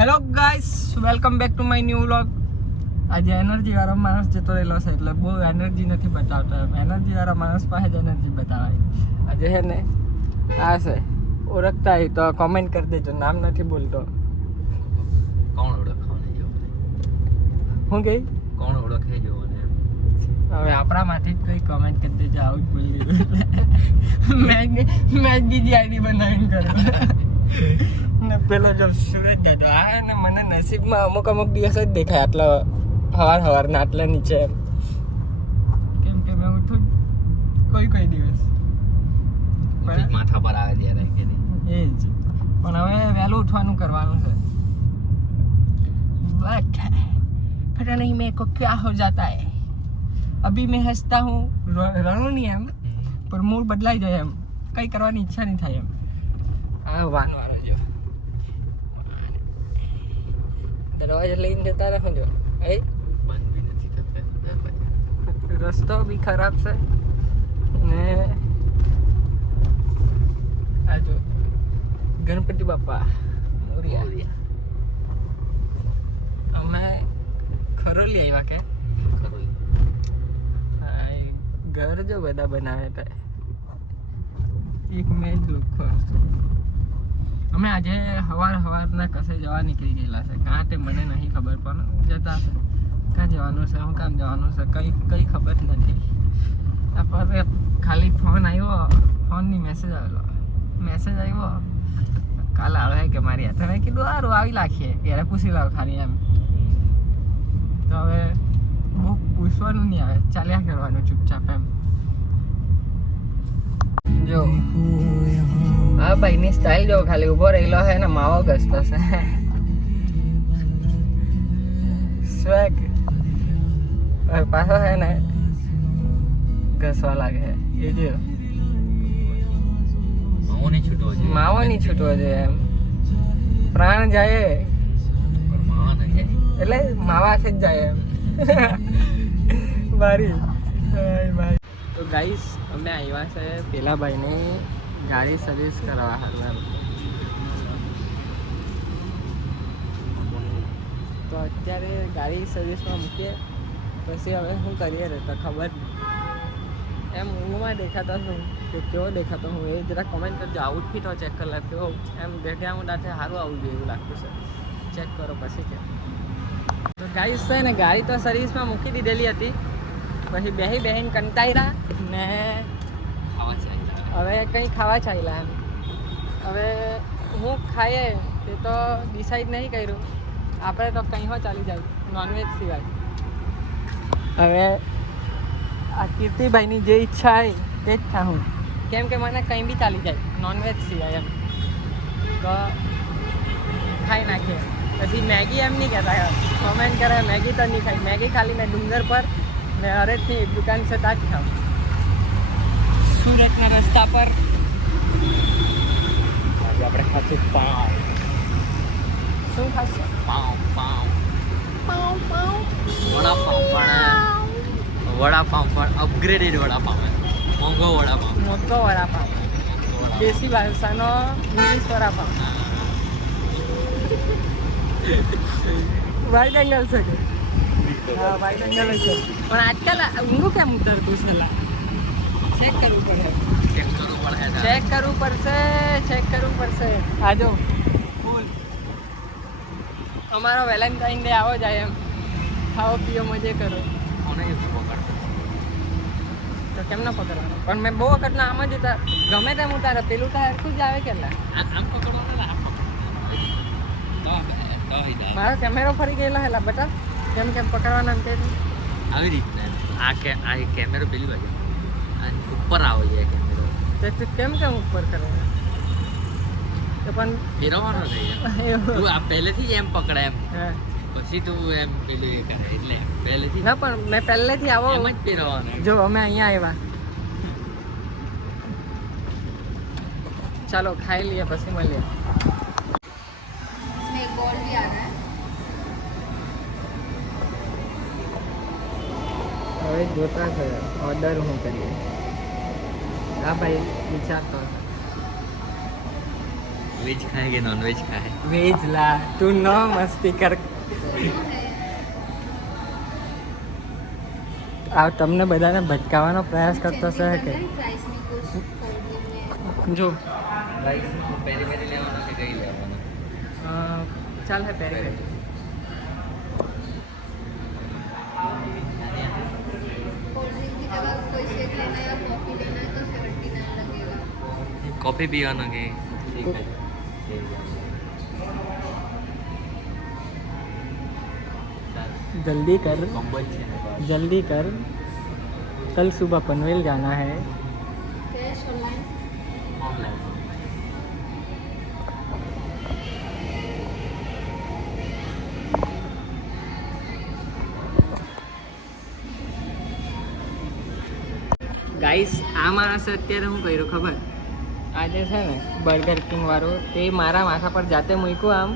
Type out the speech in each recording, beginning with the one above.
Hello guys, welcome back to my new vlog. આજે energy વાળો માણસ જતો રહેલો છે એટલે બહુ એનર્જી નથી બતાવતો. એનર્જી વાળા માણસ પાસે જ એનર્જી બતાવાય. આજે છે ને આ છે, ઓળખતા હોય તો કોમેન્ટ કરી દેજો. નામ નથી બોલતો. કોણ ઓળખવાને જો હું કહી કોણ ઓળખે જો હવે આપણામાંથી જ કોઈ કોમેન્ટ કરી દેજો. આવું જ બોલી દીધું. મેં બીજી આઈડી બનાવીને કર્યો ને પેલો જો સુરજ દાદો આ ને મને નસીબમાં અમુક દિવસ જ દેખાય આટલો સવારના આટલા નીચે એમ. કેમ કે મેં ઉઠું કોઈ દિવસ માથા પર આવે ત્યારે કે એ જ. પણ હવે વહેલું ઉઠવાનું કરવાનું છે. બટ પता नहीं मेरे को क्या हो जाता है. अभी मैं हंसता हूँ, रड़ूं नहीं एम, पर मूड बदलाई जाए एम. કંઈ કરવાની ઈચ્છા નહીં થાય એમ. આ વાન વાળો જો દરવાજા લઈને જતા રહો જો. એ બંધ બી નથી થતા. રસ્તો બી ખરાબ છે ને આ જો ગણપતિ બાપા મોરિયા. અમે ખરોલી આવ્યા કે ઘર જો બધા બનાવે તો એક મેં જ લુખો. અમે આજે સવારના કસે જવા નીકળી ગયેલા છે. કાં તે મને નહીં ખબર પણ જતા છે. ક્યાં જવાનું છે, હું કામ જવાનું છે, કંઈ ખબર નથી. તારપર ખાલી ફોન આવ્યો, ફોનની મેસેજ આવ્યો કાલે આવે કે મારી હાથે. મેં કીધું સારું આવી નાખીએ ત્યારે પૂછી લાવ ખાલી એમ. તો હવે બહુ પૂછવાનું નહીં આવે, ચાલ્યા કરવાનું ચૂપચાપ એમ. જો હા ભાઈની સ્ટાઇલ જો ખાલી ઊભો રહેલો છે ને માવો ઘસતો છે. સ્વેગ પાછો છે ને ઘસવા લાગે છે. એ જો માવો નહીં છૂટવો જોઈએ એમ. પ્રાણ જાય એટલે માવાથી જ જાય એમ. મારી તો ગાઈસ અમે આવ્યા છે પેલા ભાઈની ગાડી સર્વિસ કરવા હારું એમ. તો અત્યારે ગાડી સર્વિસમાં મૂકીએ પછી હવે શું કરીએ રે તો ખબર નહીં. એમ ઊંઘમાં દેખાતો છું કે કેવો દેખાતો હું એ જરા કમેન્ટ કરજો. આઉટફિટો ચેક કરી લે કેવો એમ બેઠ્યા મોટાથી સારું આવવું જોઈએ એવું લાગતું છે. ચેક કરો પછી કે. તો ગાઈસ છે ને ગાડી તો સર્વિસમાં મૂકી દીધેલી હતી. પછી બેહીને કંટાળ્યા ને હવે કંઈ ખાવા ચાલ્યા એમ. હવે હું ખાઈએ તે તો ડિસાઈડ નહીં કર્યું. આપણે તો કંઈ હો ચાલી જાય નોનવેજ સિવાય. હવે આ કીર્તિભાઈની જે ઈચ્છા હોય તે જ ખાઉં. કેમ કે મને કંઈ બી ચાલી જાય નોનવેજ સિવાય એમ. તો ખાઈ નાખીએ. પછી મેગી એમ નહીં કહેતા કોમેન્ટ કરે મેગી તો નહીં ખાઈ. મેગી ખાલી મેં ડુંગર પર મેં હરેકથી એક દુકાન છે ત્યાં જ ખાઉં. સુરતના રસ્તા પર આજે આપણે ખાશું પાવ. શું ખાશું? પાવ વડાપાવ પણ અપગ્રેડેડ વડાપાવ, મોંઘો વડાપાવ, દેશી ભાષાનો ઇંગ્લિશ વડાપાવ. વાઇડ એંગલ છે કે હા વાઇડ એંગલ છે. પણ આજકાલ ઊંઘું કેમ ઉતરતું છે? ચેક કરવું પડશે. આ જો ફૂલ અમારો વેલેન્ટાઇન ડે આવો જાય એમ. ખાઓ પીઓ મજે કરો. તો કેમ ના પકડવાનો? પણ મેં બહુ વખત ના આમ જ ઉતાર ગમે તેમ ઉતારે. પેલું તો હરખું જ આવે કેટલા આમ પકડવાનું. મારો કેમેરો ફરી ગયેલો હેલા બેટા. કેમ પકડવાના એમ તે આવી રીતે આ કેમેરો પેલી બાજુ ઉપર આવે છે કેમેરો. તે તું કેમ ઉપર કરવાનો? તો પણ ફેરવવાનો નહીં. તું આ પહેલેથી જ એમ પકડે એમ. પછી તું એમ પેલું એ કરે એટલે પહેલેથી ના. પણ મેં પહેલેથી આવો એમ જ ફેરવવાનો. જો અમે અહીંયા આવ્યા. ચાલો ખાઈ લઈએ પછી મળીએ. હવે જોતા છે ઓર્ડર હું કરીએ. હા ભાઈ વિચારતો વેજ ખાય કે નોન વેજ ખાય? વેજ લા, તું ન મસ્તી કર. આ તમને બધાને ભટકાવવાનો પ્રયાસ કરતો છે કે જો પેરી પેરી લેવાનો કે કઈ લેવાનો? ચાલ હે પેરી પેરી. कॉफी पीवाना के जल्दी कर, जल्दी कर, कल सुबह पनवेल जाना है. ગાઈસ આ માણસે અત્યારે હું કર્યું ખબર? આજે છે ને બર્ગર કિંગ વાળો તે મારા માથા પર જાતે મૂક્યું આમ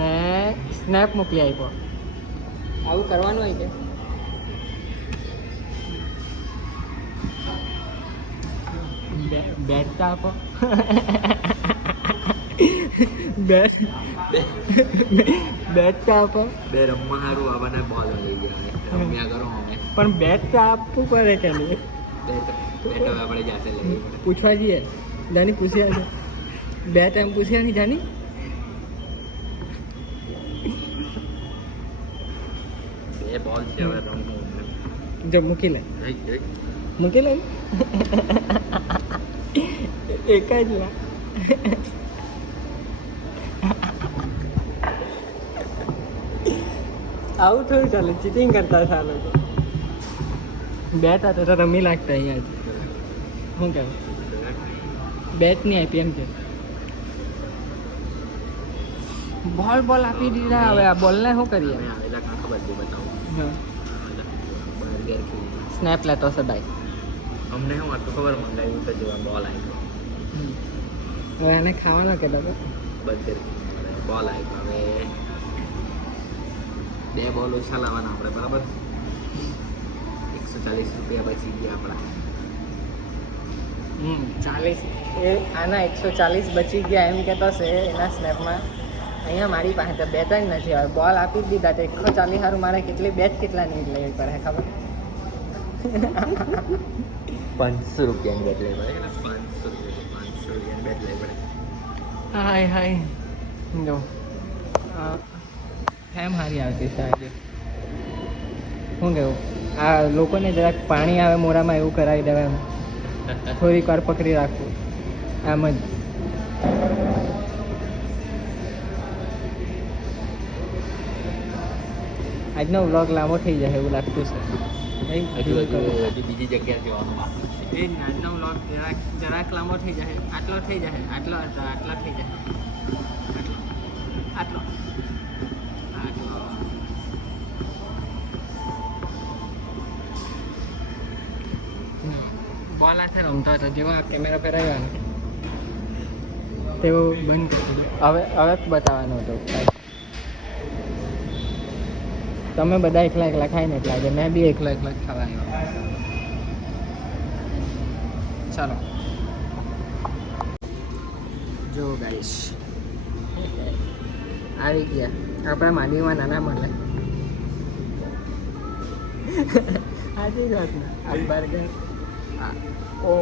ને સ્નેપ મોકલી આપ્યો. આવું કરવાનું હોય કે બેટ તો આપો. બેટ તો આપો. બે રમવા સારું આવવાને બોલ લઈ ગયા રમ્યા કરો અમે. પણ બેટ તો આપવું પડે કે નહીં? બેટ હવે આપણે જાતે લઈએ. પૂછવા જઈએ જાની પૂછ્યા છે બેટ એમ પૂછ્યા નહીં જાની. બે બોલ છે હવે રમવું. જો મૂકી લે, મૂકી લે. એક જ લા. આવું થોડું ચાલે, ચીટિંગ કરતા છે આ લોકો. બેટ હતા તો રમી લાગતા અહીંયા જ. શું કહેવું? બેટ નહીં આપી એમ કે બોલ આપી દીધા. હવે આ બોલને શું કરીએ? આવેલા કાં ખબર છે બતાવું. હા, બર્ગર કિંગ સ્નેપ લેતો છે ભાઈ. અમને શું હતું ખબર? મંગાવ્યું તો જોવા બોલ આવ્યો. હવે આને ખાવાનો કે ડબલ બર્ગર કિંગ બોલ આવ્યો. હવે બે બોલ ઓછા લાવવાના આપણે, બરાબર? 140 રૂપિયા બચી ગયા આપણા. 40 એ આના 140 બચી ગયા એમ કહેતો છે એના સ્નેપમાં. અહીંયા મારી પાસે તો બે ત્રણ નથી. હવે બોલ આપી જ દીધા તો 140 સારું મારે કેટલી બેટ કેટલા નહીં લેવી પડે ખબર? 500 રૂપિયાની બેટ લેવી પડે. 500 રૂપિયાની બેટ લેવી પડે. હાય જો ફેમ હારી આવતી છે આજે. શું કહેવું? આ લોકોને જરાક પાણી આવે મોઢામાં એવું કરાવી દેવા એમ. થોડીક વાર પકડી રાખવું આમ જ. આજનો વ્લોગ લાંબો થઈ જાય એવું લાગતું છે. બીજી જગ્યાએ જવાનું બાકી છે. એ આજનો વ્લોગ જરાક લાંબો થઈ જાય. આટલો થઈ જાય, આટલા થઈ જાય, આટલો. બોલ હાથે રમતો હતો. જેવો આ કેમેરા પર આવ્યો ને તેવો બંધ કરી દીધો. હવે બતાવવાનો હતો. તમે બધા એકલા ખાઈને એટલા આજે મેં બી એકલા ખાવા આવ્યો. ચાલો જો ગાઈસ આવી ગયા આપણા માંડીમાં નાના મળે. આજે જ વાત ને આ બર્ગર ઓ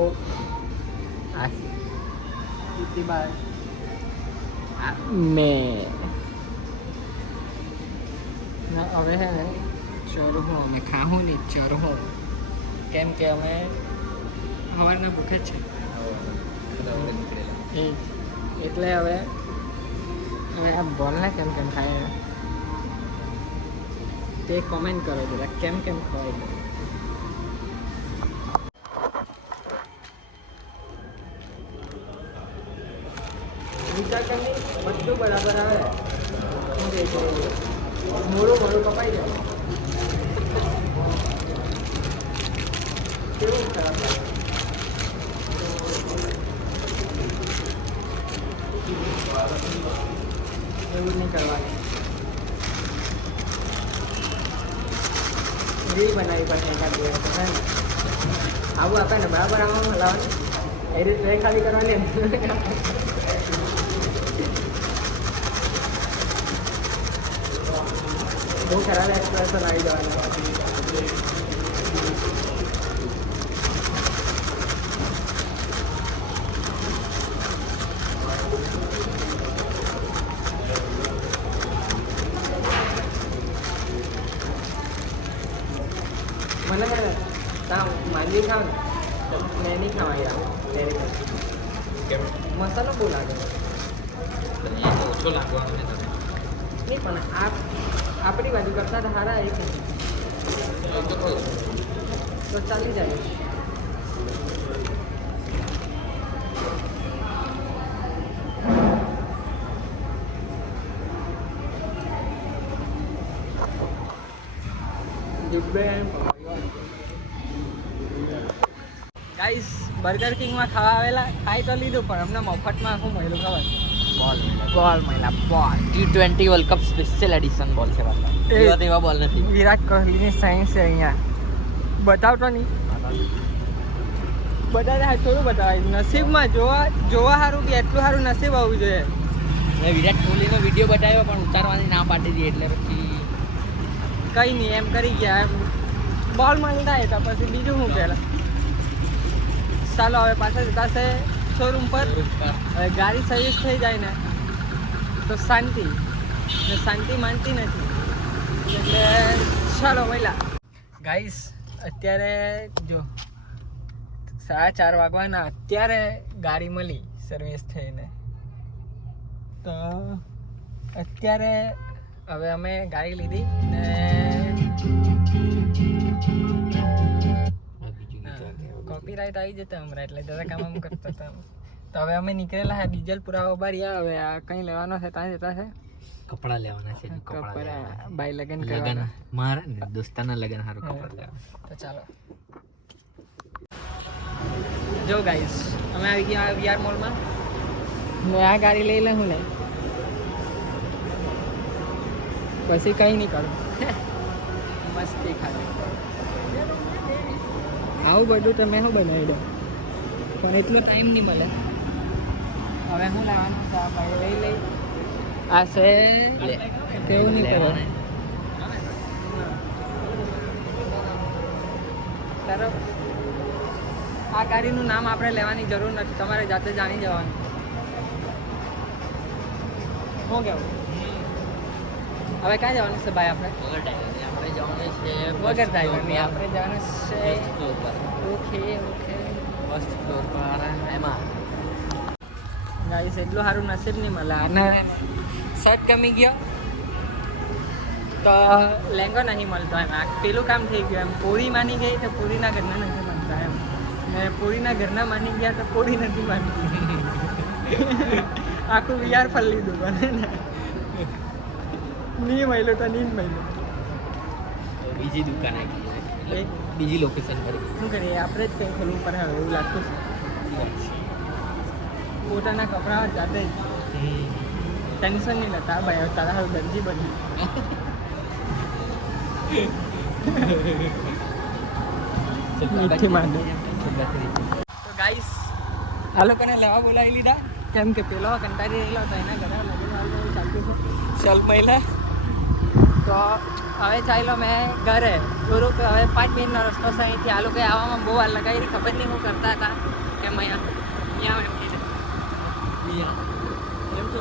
આ इतनी बार मैं હવે હે ને ચરહું અમે ખાવું નહીં ચરહું કેમ કે અમે સવારના ભૂખે જ છે એટલે હવે આ બોલને કેમ ખાય તે કોમેન્ટ કરો જરા કેમ ખવાય. વિચાર કરી બધું બરાબર આવે મોડું કપાઈ જાય કેવું ખરાબ એવું નહીં કરવાનું. રીલ બનાવી પડશે એકાદ દિવસ આવું આપે ને બરાબર આમાં હલાવવાનું એ રીતે ખાલી કરવાની. બહુ ખરાબ એક્સપ્રેશન આવી જવાના મને છે ને ત્યાં માંડી ખાવ ને તો મેં નહીં ખાવા યાર મસાલો બહુ લાગે ઓછો લાગવાનો ને તમે નહીં પણ આપણી બાજુ કરતા તો સારા એક નથી તો ચાલી જાય ગાઈસ બર્ગર કિંગમાં ખાવા આવેલા ખાઈ તો લીધું પણ અમને મફતમાં શું મળ્યું ખબર બોલ મળ્યા બોલ T20 world cup special addition બોલ છે પાછા એવા બોલ નથી વિરાટ કોહલીની સાઇન્સ છે અહીંયા બતાવતો નહીં બતાવે થોડું બતાવાય નસીબમાં જોવા સારું કે એટલું સારું નસીબ આવવું જોઈએ મેં વિરાટ કોહલીનો વિડીયો બતાવ્યો પણ ઉતારવાની ના પાડી દીધી એટલે પછી કંઈ નહીં એમ કરી ગયા એમ બોલ મળતા તો પછી બીજું શું પહેલાં ચાલો હવે પાછા જતા છે શોરૂમ પર હવે ગાડી સર્વિસ થઈ જાય ને તો શાંતિ ને શાંતિ માનતી નથી એટલે ચાલો વહેલા ગાઈસ અત્યારે જો 4:30 વાગવાના અત્યારે ગાડી મળી સર્વિસ થઈને તો અત્યારે હવે અમે ગાડી લીધી ને કોપીરાઇટ આવી જતા હમણાં એટલે દાદા કામ કરતા હતા તો હવે અમે નીકળેલા હે ડીઝલ પુરાવા બારિયા હવે આ કંઈ લેવાનો છે ત્યાં જતા છે કપડા લેવાના છે કપડા બાય લગન લગન કરવાના મારા ને દોસ્તાના લગન સારું કપડા લેવા તો ચાલો જો ગાઈસ અમે આવી ગયા વીઆર મોલમાં ને આ ગાડી લઈ લઉં ને પછી કંઈ નહીં કરું મસ્તી ખાલી આવું બધું તમે શું બનાવી દો પણ એટલો ટાઈમ નહીં મળે હવે શું લાવવાનું છે આ ભાઈ લઈ આ છે કેવું નહીં કરવાનું તારો આ ગાડીનું નામ આપણે લેવાની જરૂર નથી તમારે જાતે જાણી જવાનું શું કેવું હવે ક્યાં જવાનું છે ભાઈ આપણે આપણે જવાનું છે વગર ડ્રાઈવરની આપણે જવાનું છે ઓકે ફર્સ્ટ ફ્લોર પર એમાં ગાઈસ એટલું સારું નસીબ નહીં મળે અને શર્ટ ગમી ગયો તો લેંગો નહીં મળતો એમ આ પેલું કામ થઈ ગયું એમ પૂરી માની ગઈ તો પૂરીના ઘરના નથી માનતા એમ ને પૂરીના ઘરના માની ગયા તો પૂરી નથી માનતી આખું વિચાર ફરી લીધું બને ને નહીં મળ્યું તો નહીં જ મળ્યું બીજી દુકાન આવી ગઈ એટલે બીજી લોકેશન પર શું કરીએ આપણે જ કંઈ ખોલવું પડે હવે એવું લાગતું છે પોતાના કપડાં જાતે જ ટેન્શન નહીં લેતા ભાઈ તારા હવે દરજી બની મીઠી માંડે તો ગાઈસ આ લોકોને લેવા બોલાવી લીધા કેમ કે પેલો કંટાળી રહેલો હતો એના ઘરે લગી ચાલતું છે ચાલ પહેલાં તો હવે ચાલો મેં ઘરે થોડુંક હવે 5 મિનિટનો રસ્તો છે અહીંથી આ લોકોએ આવવામાં બહુ વાર લગાવી ખબર નહીં શું કરતા હતા કેમ અહીંયા એમ કીધું એમ તો